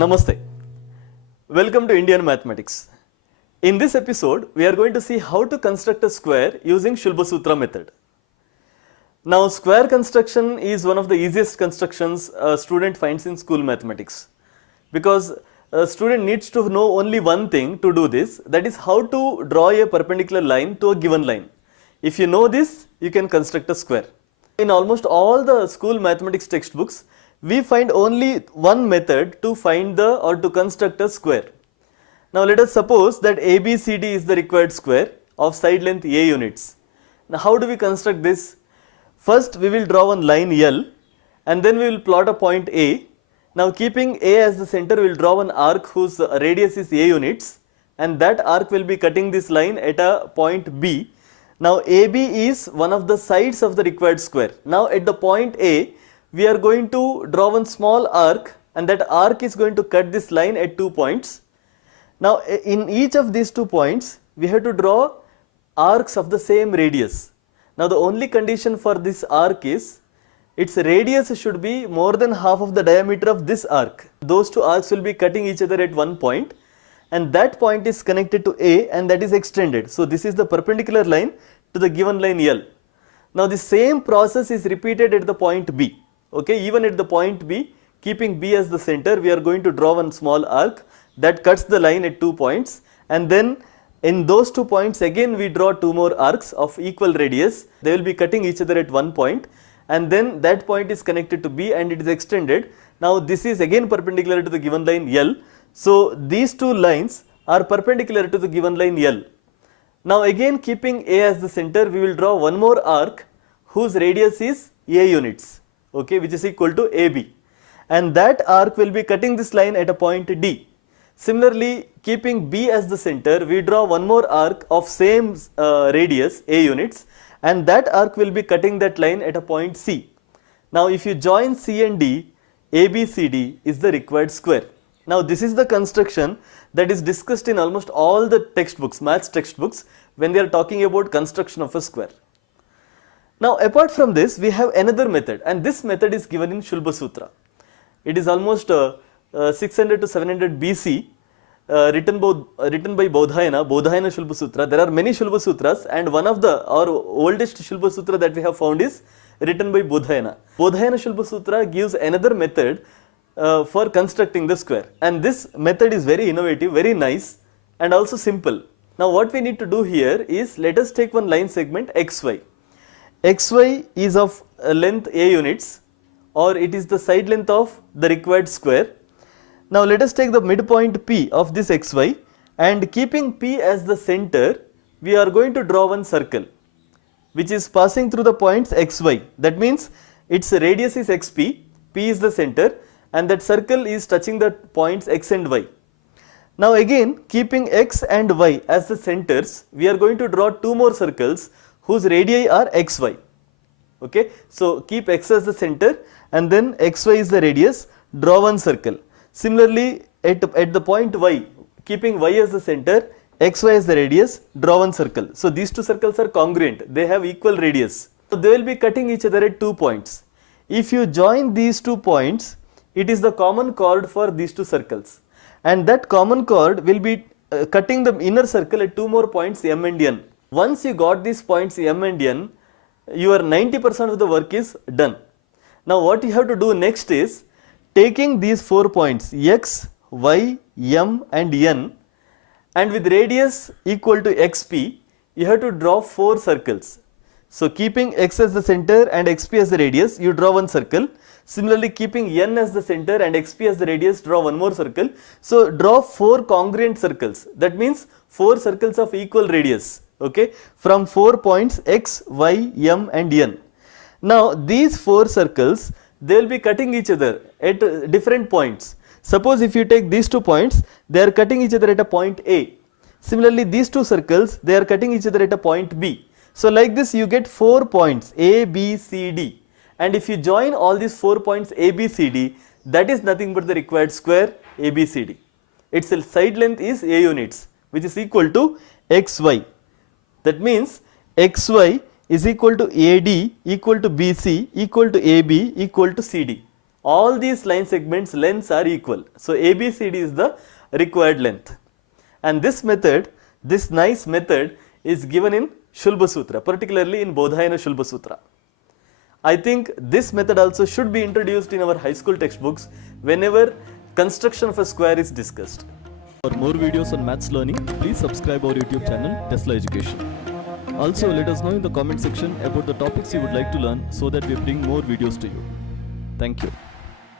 Namaste. Welcome to Indian Mathematics. In this episode, we are going to see how to construct a square using Shulbasutra method. Now, square construction is one of the easiest constructions a student finds in school mathematics, because a student needs to know only one thing to do this, that is how to draw a perpendicular line to a given line. If you know this, you can construct a square. In almost all the school mathematics textbooks, we find only one method to find or to construct a square. Now let us suppose that ABCD is the required square of side length A units. Now how do we construct this? First we will draw one line L and then we will plot a point A. Now keeping A as the center, we will draw an arc whose radius is A units, and that arc will be cutting this line at a point B. Now AB is one of the sides of the required square. Now at the point A, we are going to draw one small arc, and that arc is going to cut this line at 2 points. Now in each of these 2 points, we have to draw arcs of the same radius. Now the only condition for this arc is its radius should be more than half of the diameter of this arc. Those 2 arcs will be cutting each other at one point, and that point is connected to A and that is extended. So this is the perpendicular line to the given line L. Now the same process is repeated at the point B. Okay, even at the point B, keeping B as the center, we are going to draw one small arc that cuts the line at 2 points, and then in those 2 points again we draw 2 more arcs of equal radius. They will be cutting each other at one point, and then that point is connected to B and it is extended. Now this is again perpendicular to the given line L. So these 2 lines are perpendicular to the given line L. Now again keeping A as the center, we will draw one more arc whose radius is A units, okay, which is equal to AB, and that arc will be cutting this line at a point D. Similarly, keeping B as the center, we draw one more arc of same radius A units, and that arc will be cutting that line at a point C. Now if you join C and D, ABCD is the required square. Now this is the construction that is discussed in almost all the textbooks, maths textbooks, when they are talking about construction of a square. Now apart from this, we have another method, and this method is given in Shulbasutra. It is almost 600 to 700 BC, written by Bodhayana Shulbasutra. There are many Shulbasutras, and one of our oldest Shulbasutra that we have found is written by Bodhayana. Bodhayana Shulbasutra gives another method for constructing the square, and this method is very innovative, very nice, and also simple. Now what we need to do here is, let us take one line segment XY. XY is of length A units, or it is the side length of the required square. Now let us take the midpoint P of this XY, and keeping P as the center, we are going to draw one circle which is passing through the points XY. That means its radius is XP, P is the center, and that circle is touching the points X and Y. Now again keeping X and Y as the centers, we are going to draw 2 more circles whose radii are XY. Okay, so keep X as the center and then XY is the radius, draw one circle. Similarly at the point Y, keeping Y as the center, XY as the radius, draw one circle. So these 2 circles are congruent, they have equal radius. So they will be cutting each other at 2 points. If you join these 2 points, it is the common chord for these 2 circles, and that common chord will be cutting the inner circle at 2 more points M and N. Once you got these points M and N, your 90% of the work is done. Now what you have to do next is, taking these 4 points X, Y, M and N, and with radius equal to XP, you have to draw 4 circles. So keeping X as the center and XP as the radius, you draw one circle. Similarly, keeping N as the center and XP as the radius, draw one more circle. So draw 4 congruent circles. That means 4 circles of equal radius, okay, from 4 points X, Y, M and N. Now these 4 circles, they will be cutting each other at different points. Suppose if you take these 2 points, they are cutting each other at a point A. Similarly, these 2 circles, they are cutting each other at a point B. So like this you get 4 points A, B, C, D, and if you join all these 4 points A, B, C, D, that is nothing but the required square ABCD. Its side length is A units, which is equal to XY. That means XY is equal to AD equal to BC equal to AB equal to CD. all these line segments lengths are equal. So ABCD is the required length. And this method, this nice method is given in Shulba Sutra, particularly in Bodhayana Shulba Sutra. I think this method also should be introduced in our high school textbooks whenever construction of a square is discussed. For more videos on maths learning, please subscribe our YouTube channel Tesla Education. Also, let us know in the comment section about the topics you would like to learn so that we bring more videos to you. Thank you.